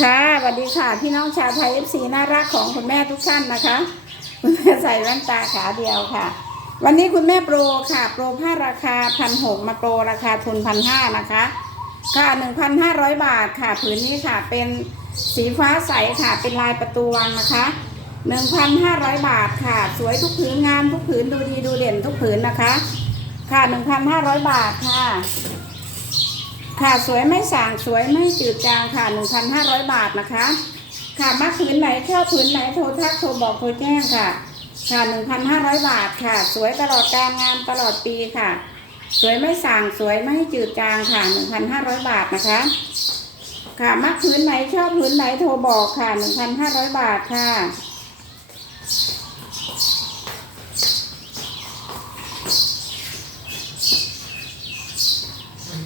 ค่ะสวัสดีค่ะ พี่น้องชาวไทยเอฟซีน่ารักของคุณแม่ทุกท่านนะคะคุณแม่ใส่แว่นตาขาเดียวค่ะ วันนี้คุณแม่โปรค่ะโปรผ้าราคาพันหกมาโปรราคาทุนพันห้านะคะ ค่ะหนึ่งพันห้าร้อยบาทค่ะ ผืนนี้ค่ะเป็นสีฟ้าใสค่ะเป็นลายประตูวังนะคะหนึ่งพันห้าร้อยบาทค่ะ สวยทุกผืนงามทุกผืนดูดีดูเด่นทุกผืนนะคะ ค่ะหนึ่งพันห้าร้อยบาทค่ะ ค่ะสวยไม่สางสวยไม่จืดจางค่ะ 1,500 บาทนะคะ ค่ะมาผืนไหนชอบผืนไหนโทรทักโทรบอกโทรแจ้งค่ะ ค่ะ 1,500 บาทค่ะ สวยตลอดการงานตลอดปีค่ะ สวยไม่สางสวยไม่จืดจางค่ะ 1,500 บาทนะคะ ค่ะมักผืนไหนชอบผืนไหนโทรบอกค่ะ 1,500 บาทค่ะ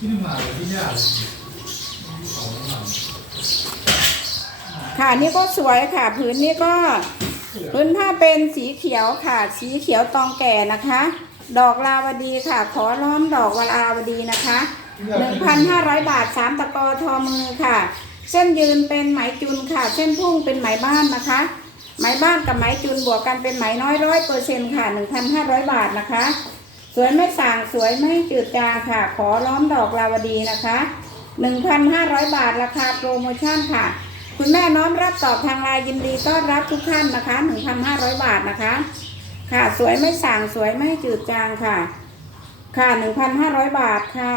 ที่มาเลยที่ยากเลยของหลังค่ะนี่ก็สวยค่ะผืนนี้ก็ พื้นผ้าเป็นสีเขียวค่ะ สีเขียวตองแก่นะคะ ดอกลาวดีค่ะ ขอล้อมดอกวลาวดีนะคะ1,500บาท3ตะกอทอมือค่ะ เส้นยืนเป็นไหมจุนค่ะ เส้นพุ่งเป็นไหมบ้านนะคะ ไหมบ้านกับไหมจุนบวกกันเป็นไหมน้อยร้อยเปอร์เซ็นต์ค่ะ1,500บาทนะคะ สวยไม่ส่างสวยไม่จืดจางค่ะ ขอล้อมดอกลาวดีนะคะ 1,500 บาทราคาโปรโมชั่นค่ะ คุณแม่น้อมรับตอบทางไลน์ยินดีต้อนรับทุกท่านนะคะ 1,500 บาทนะคะ ค่ะสวยไม่ส่างสวยไม่จืดจางค่ะ ค่ะ 1,500 บาทค่ะ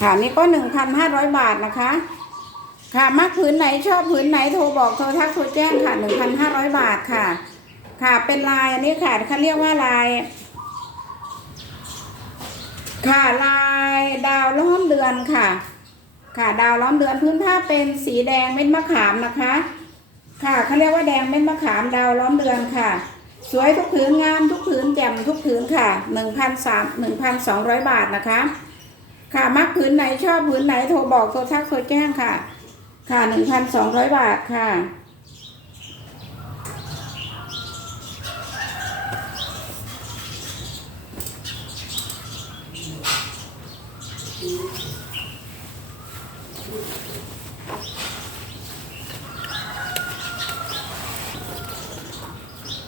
ค่ะนี่ก็ 1,500 บาทนะคะ ค่ะ มักผืนไหนชอบผืนไหนโทรบอกโทรทักโทรแจ้งค่ะ1,500บาทค่ะ ค่ะ เป็นลายอันนี้ค่ะเขาเรียกว่าลาย ค่ะลายดาวล้อมเดือนค่ะ ค่ะดาวล้อมเดือนพื้นผ้าเป็นสีแดงเม็ดมะขามนะคะ ค่ะเขาเรียกว่าแดงเม็ดมะขามดาวล้อมเดือนค่ะ สวยทุกผืนงามทุกผืนแจ่มทุกผืนค่ะหนึ่งพันสามหนึ่งพันสองร้อยบาทนะคะ ค่ะมักผืนไหนชอบผืนไหนโทรบอกโทรทักโทรแจ้งค่ะ ค่ะหนึ่งพันสองร้อยบาทค่ะ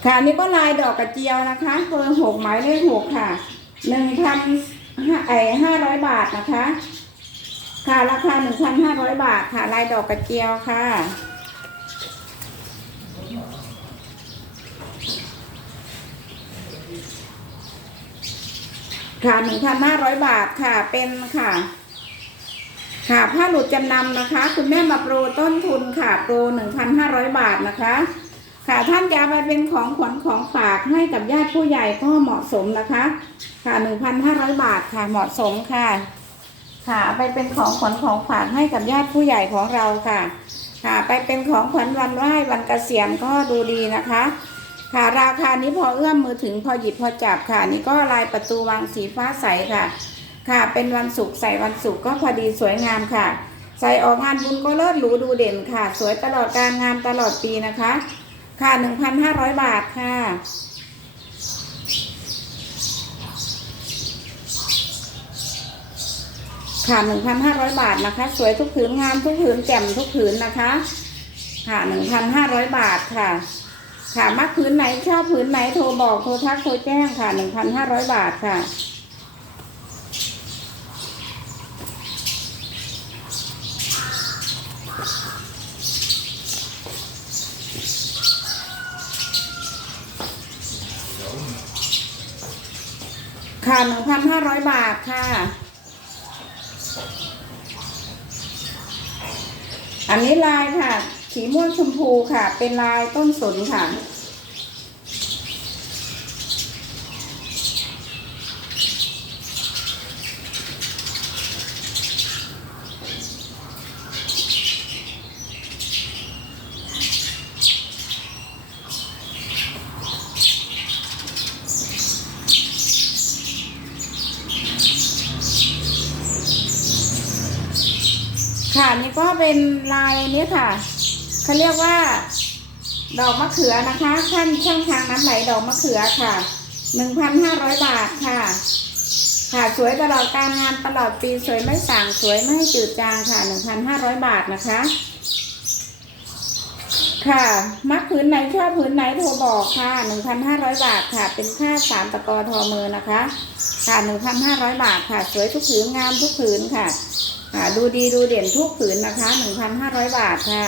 ค่ะนี่ก็ลายดอกกระเจียวนะคะเบอร์หกหมายเลขหกค่ะหนึ่งพันไอห้าร้อยบาทนะคะ ค่ะราคาหนึ่งพันห้าร้อยบาทค่ะลายดอกกระเจียวค่ะค่ะหนึ่งพันห้าร้อยบาทค่ะเป็นค่ะ ค่ะผ้าหลุดจำนำนะคะ คุณแม่มาโปรต้นทุนค่ะโปรหนึ่งพันห้าร้อยบาทนะคะ ค่ะท่านจะไปเป็นของขวัญของฝากให้กับญาติผู้ใหญ่ก็เหมาะสมนะคะ ค่ะหนึ่งพันห้าร้อยบาทค่ะเหมาะสมค่ะ ค่ะไปเป็นของขวัญของฝากให้กับญาติผู้ใหญ่ของเราค่ะ ค่ะ ไปเป็นของขวัญวันไหว้วันเกษียณก็ดูดีนะคะ ค่ะราคานี้พอเอื้อมมือถึงพอหยิบพอจับค่ะ นี่ก็ลายประตูวังสีฟ้าใสค่ะ ค่ะเป็นวันศุกร์ใส่วันศุกร์ก็พอดีสวยงามค่ะ ใส่ออกงานบุญก็เลิศหรูดูเด่นค่ะ สวยตลอดการงานตลอดปีนะคะ ค่ะ 1,500 บาทค่ะ ค่ะ1,500บาทนะคะ สวยทุกผืนงามทุกผืนแจ่มทุกผืนนะคะ ค่ะ1,500บาทค่ะ ค่ะมักผืนไหนชอบผืนไหนโทรบอกโทรทักโทรแจ้งค่ะ1,500บาทค่ะค่ะ1,500บาทค่ะ อันนี้ลายค่ะ สีม่วงชมพูค่ะ เป็นลายต้นสนค่ะ ค่ะนี่ก็เป็นลายนี้ค่ะเขาเรียกว่า ดอกมะเขือนะคะขั้นช่องทางน้ำไหลดอกมะเขือค่ะหนึ่งพันห้าร้อยบาทค่ะ ค่ะสวยตลอดการงานตลอดปีสวยไม่สั่างสวยไม่จืดจางค่ะหนึ่งพันห้าร้อยบาทนะคะ ค่ะ มักผืนไหนชอบผืนไหนโทรบอกค่ะหนึ่งพันห้าร้อยบาทค่ะ เป็นค่าสามตะกอทอมือนะคะ ค่ะหนึ่งพันห้าร้อยบาทค่ะ สวยทุกผืนงามทุกผืนค่ะ ค่ะดูดีดูเด่นทุกผืนนะคะหนึ่งพันห้าร้อยบาทค่ะ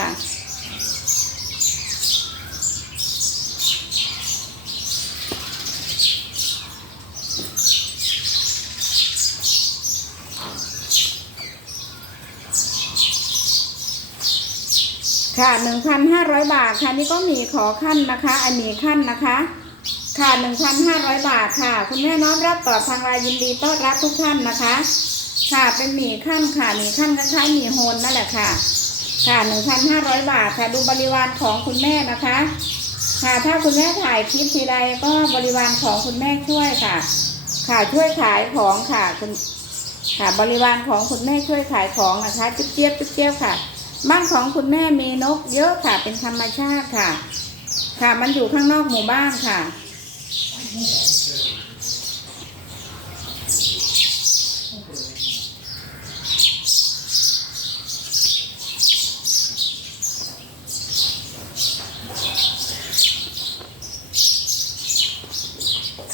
ค่ะหนึ่งพันห้าร้อยบาทค่ะนี่ก็มีขอขั้นนะคะ อันนี้ขั้นนะคะค่ะหนึ่งพันห้าร้อยบาทค่ะ คุณแม่น้อมรับต่อทางไลน์ยินดีต้อนรับทุกท่านนะคะ ค่ะเป็นหมี่ขั้นค่ะหมี่ขั้นคล้ายๆหมี่โฮนนั่นแหละค่ะ ค่ะหนึ่งพันห้าร้อยบาทค่ะดูบริวารของคุณแม่นะคะ ค่ะถ้าคุณแม่ถ่ายคลิปทีใดก็บริวารของคุณแม่ช่วยค่ะ ค่ะช่วยขายของค่ะคุณค่ะบริวารของคุณแม่ช่วยขายของนะคะจุ๊บเจี๊ยบจุ๊บเจี๊ยบค่ะ บ้านของคุณแม่มีนกเยอะค่ะ เป็นธรรมชาติค่ะ ค่ะมันอยู่ข้างนอกหมู่บ้านค่ะ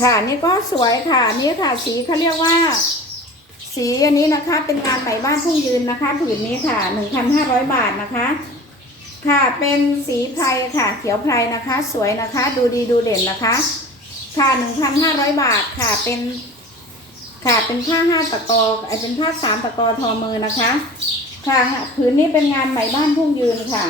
ค่ะนี่ก็สวยค่ะนี่ค่ะ สีเขาเรียกว่า สีอันนี้นะคะ เป็นงานไหมบ้านทุ่งยืนนะคะผืนนี้ค่ะหนึ่งพันห้าร้อยบาทนะคะ ค่ะเป็นสีไพรค่ะ เขียวไพรนะคะ สวยนะคะ ดูดีดูเด่นนะคะ ค่ะหนึ่งพันห้าร้อยบาทค่ะเป็นค่ะเป็นผ้าห้าตะกอไอเป็นผ้าสามตะกอทอมือนะคะค่ะผืนนี้เป็นงานไหมบ้านทุ่งยืนค่ะ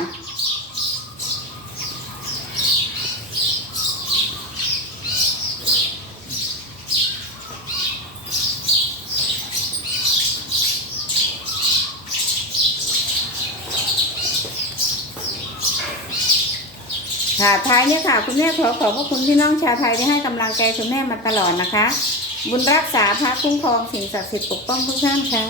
ค่ะท้ายเนี่ยค่ะ คุณแม่ขอขอบพระคุณพี่น้องชาวไทยที่ให้กำลังใจคุณแม่มาตลอดนะคะ บุญรักษาพระคุ้มครองสิ่งศักดิ์สิทธิ์ปกป้องทุกท่านค่ะ